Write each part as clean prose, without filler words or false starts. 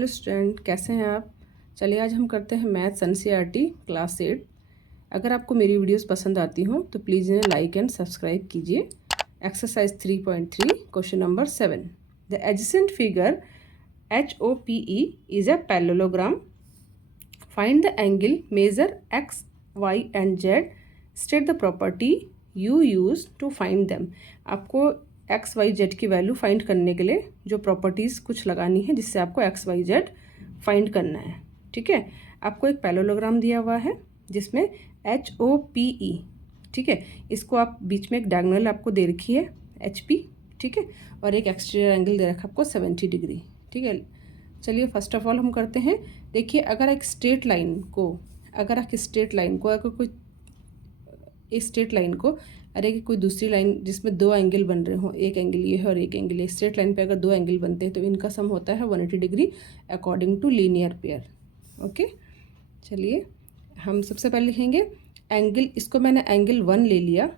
Hello student, कैसे हैं आप। चलिए आज हम करते हैं मैथ्स एनसीईआरटी क्लास 8। अगर आपको मेरी वीडियोस पसंद आती हों तो प्लीज़ इन्हें लाइक एंड सब्सक्राइब कीजिए। Exercise 3.3 question number 7। The adjacent figure HOPE is a parallelogram. Find the angle measure X, Y and Z। State the property you use to find them. आपको x y z की value find करने के लिए जो properties कुछ लगानी है जिससे आपको एक्स वाई जेड फाइंड करना है। ठीक है, आपको एक पैरेललोग्राम दिया हुआ है जिसमें HOPE, ठीक है, इसको आप बीच में एक डायगोनल आपको दे रखी है HP, ठीक है, और एक एक्सटीरियर एंगल दे रखा है आपको 70 डिग्री। ठीक है, चलिए फर्स्ट ऑफ ऑल हम करते हैं। देखिए अगर एक स्ट्रेट लाइन को अरे कि कोई दूसरी लाइन जिसमें दो एंगल बन रहे हों, एक एंगल ये है और एक एंगल ये, स्ट्रेट लाइन पे अगर दो एंगल बनते हैं तो इनका सम होता है 180 degree according to linear pair. Okay, चलिए हम सबसे पहले लिखेंगे एंगल, इसको मैंने एंगल 1 ले लिया,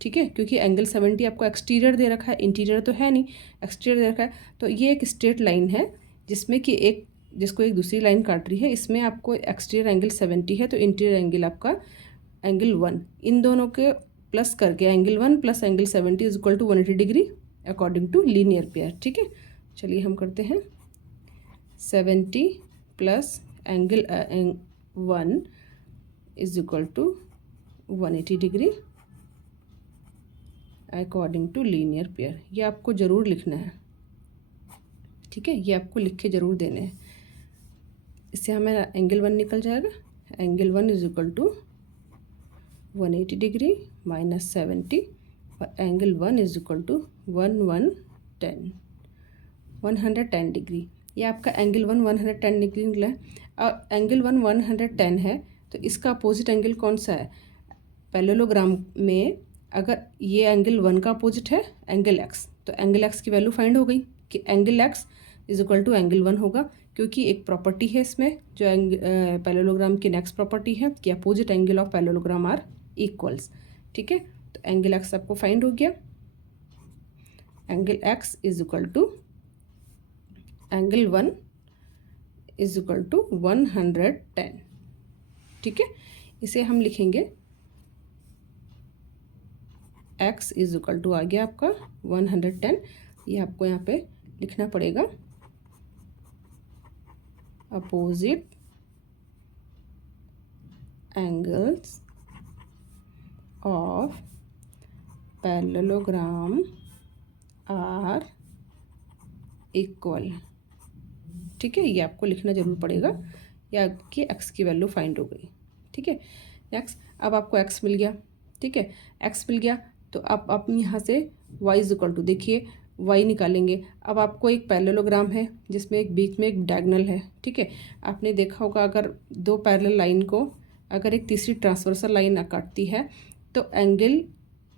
ठीक है, क्योंकि एंगल 70 आपको एक्सटीरियर दे रखा है, इंटीरियर तो है नहीं, एक्सटीरियर दे रखा है। तो ये एक स्ट्रेट लाइन है जिसमें कि जिसको एक दूसरी लाइन काट रही है, इसमें आपको एक्सटीरियर एंगल 70 है तो इंटीरियर एंगल आपका एंगल 1, इन दोनों के प्लस करके angle 1 plus angle 70 is equal to 180 degree according to linear pair. ठीक है, चलिए हम करते हैं 70 plus angle 1 is equal to 180 degree according to linear pair. ये आपको ज़रूर लिखना है, ठीक है, ये आपको लिख के ज़रूर देने हैं। इससे हमें एंगल 1 निकल जाएगा। Angle 1 is equal to 180 degree minus 70 और angle 1 is equal to 110 degree. ये आपका एंगल 1 110 डिग्री निकला है। और एंगल 1 110 है तो इसका अपोजिट एंगल कौन सा है पैरेललोग्राम में। अगर ये एंगल 1 का अपोजिट है एंगल x, तो एंगल x की वैल्यू फाइंड हो गई कि angle x is equal to angle 1 होगा, क्योंकि एक प्रॉपर्टी है इसमें जो पैरेललोग्राम की नेक्स्ट प्रॉपर्टी है कि opposite angle of parallelogram are equals. ठीक है, तो एंगल x आपको फाइंड हो गया। Angle x is equal to angle 1 is equal to 110। ठीक है, इसे हम लिखेंगे x इज इक्वल टू आ गया आपका 110। ये आपको यहाँ पे लिखना पड़ेगा opposite angles of parallelogram are equal. ठीक है, ये आपको लिखना जरूर पड़ेगा। या आपकी x की वैल्यू फाइंड हो गई। ठीक है, नेक्स्ट अब आपको x मिल गया। ठीक है, x मिल गया तो आप यहाँ से y इज इक्वल टू, देखिए y निकालेंगे। अब आपको एक पैरेललोग्राम है जिसमें एक बीच में एक डायगोनल है। ठीक है, आपने देखा होगा अगर दो पैरेलल लाइन को अगर एक तीसरी ट्रांसवर्सल लाइन काटती है तो एंगल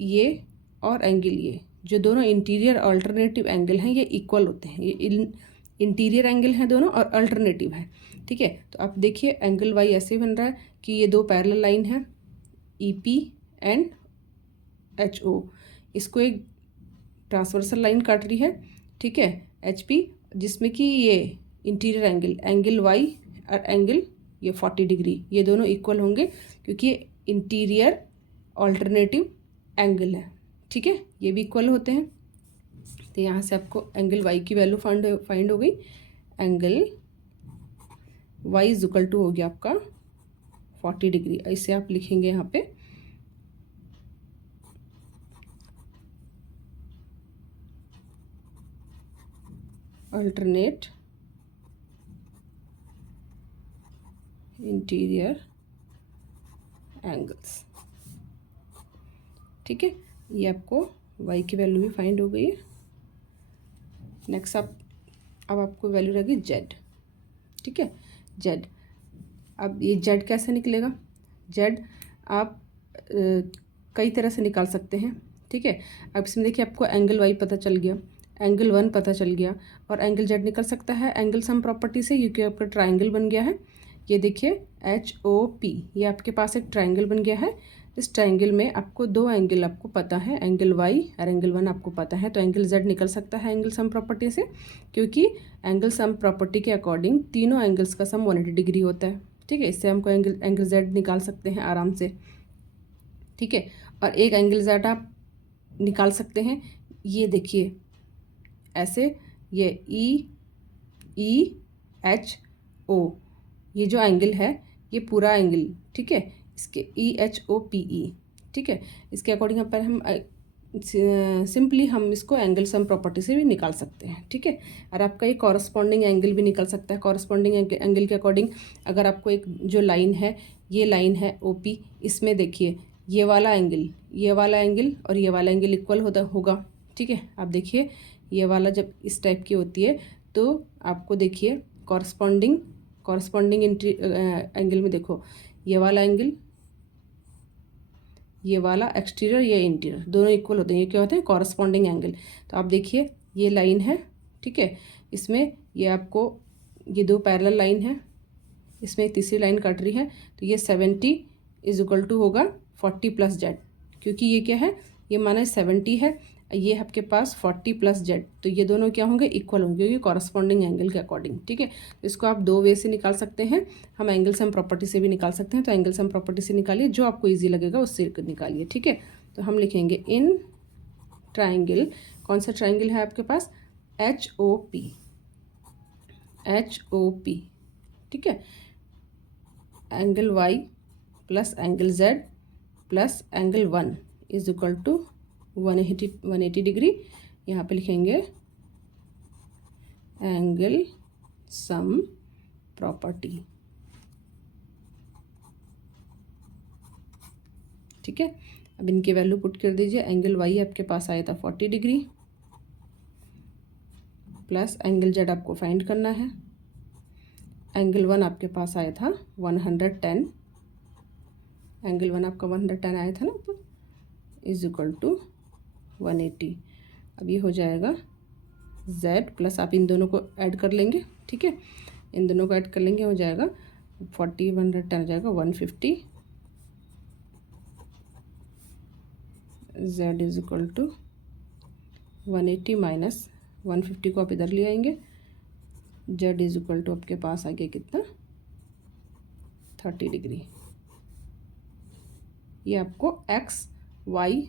ये और एंगल ये जो दोनों इंटीरियर अल्टरनेटिव एंगल हैं ये इक्वल होते हैं। ये इंटीरियर एंगल हैं दोनों और अल्टरनेटिव है। ठीक है, तो आप देखिए एंगल वाई ऐसे बन रहा है कि ये दो पैरेलल लाइन है EP एंड HO, इसको एक ट्रांसवर्सल लाइन काट रही है। ठीक है, HP, जिसमें कि ये इंटीरियर एंगल Y और एंगल ये 40 डिग्री, ये दोनों इक्वल होंगे क्योंकि ये इंटीरियर ऑल्टरनेटिव एंगल है। ठीक है, ये भी इक्वल होते हैं। तो यहाँ से आपको एंगल Y की वैल्यू फाइंड हो गई। Angle Y is equal to हो गया आपका 40 डिग्री। इसे आप लिखेंगे यहाँ पे अल्टरनेट इंटीरियर एंगल्स। ठीक है, ये आपको y की वैल्यू भी फाइंड हो गई है। नेक्स्ट अब आपको वैल्यू रहेगी z। ठीक है, z, अब ये z कैसे निकलेगा। z आप कई तरह से निकाल सकते हैं। ठीक है, अब इसमें देखिए आपको एंगल y पता चल गया, एंगल 1 पता चल गया और एंगल z निकल सकता है एंगल सम प्रॉपर्टी से, क्योंकि आपका ट्राइंगल बन गया है। ये देखिए HOP, ये आपके पास एक ट्राइंगल बन गया है। इस ट्राइंगल में आपको दो एंगल आपको पता है, एंगल वाई और एंगल वन आपको पता है, तो एंगल जेड निकल सकता है एंगल सम प्रॉपर्टी से, क्योंकि एंगल सम प्रॉपर्टी के अकॉर्डिंग तीनों एंगल्स का सम 180 डिग्री होता है। ठीक है, इससे हमको एंगल जेड निकाल सकते हैं आराम से। ठीक है, और एक एंगल जेड आप निकाल सकते हैं, ये देखिए ऐसे, ये ई एच ओ, ये जो एंगल है ये पूरा एंगल, ठीक है, इसके EHOPE। ठीक है, इसके अकॉर्डिंग पर हम सिंपली हम इसको एंगल सम प्रॉपर्टी से भी निकाल सकते हैं। ठीक है, और आपका ये कॉरस्पॉन्डिंग एंगल भी निकल सकता है। कॉरस्पॉन्डिंग एंगल के अकॉर्डिंग अगर आपको एक जो लाइन है, ये लाइन है OP, इसमें देखिए ये वाला एंगल और ये वाला एंगल इक्वल होगा। ठीक है, आप देखिए ये वाला जब इस टाइप की होती है तो आपको देखिए कॉरस्पॉन्डिंग एंगल में देखो ये वाला एंगल, ये वाला एक्सटीरियर, ये इंटीरियर, दोनों इक्वल होते हैं। ये क्या होते हैं? Corresponding angle. तो आप देखिए ये लाइन है, ठीक है, इसमें ये आपको ये दो पैरेलल लाइन है, इसमें एक तीसरी लाइन कट रही है, तो ये 70 इज इक्वल टू होगा 40 प्लस जेड, क्योंकि ये क्या है, ये माना 70 है, ये आपके पास 40 प्लस जेड, तो ये दोनों क्या होंगे? इक्वल होंगे, क्योंकि कॉरस्पॉन्डिंग एंगल के अकॉर्डिंग। ठीक है, तो इसको आप दो वे से निकाल सकते हैं, हम एंगल सम प्रॉपर्टी से भी निकाल सकते हैं। तो एंगल सम प्रॉपर्टी से निकालिए, जो आपको ईजी लगेगा उससे निकालिए। ठीक है, तो हम लिखेंगे इन ट्राइंगल, कौन सा ट्राइंगल है आपके पास? HOP। ठीक है, angle y plus angle z plus angle one is equal to 180 degree. यहाँ पे लिखेंगे एंगल सम प्रॉपर्टी। ठीक है, अब इनके वैल्यू पुट कर दीजिए। एंगल वाई आपके पास आया था 40 डिग्री, प्लस एंगल जेड आपको फाइंड करना है, एंगल वन आपके पास आया था 110, एंगल वन आपका 110 आया था ना, इज इक्वल टू 180। अब ये हो जाएगा z प्लस, आप इन दोनों को ऐड कर लेंगे। ठीक है, इन दोनों को ऐड कर लेंगे, हो जाएगा 40 110 हो जाएगा 150, z is equal to 180 minus 150 को आप इधर ले आएंगे, z इज इक्वल टू आपके पास आ गया कितना? 30 डिग्री। ये आपको x y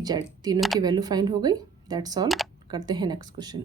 z तीनों की वैल्यू फाइंड हो गई। That's all. करते हैं नेक्स्ट क्वेश्चन।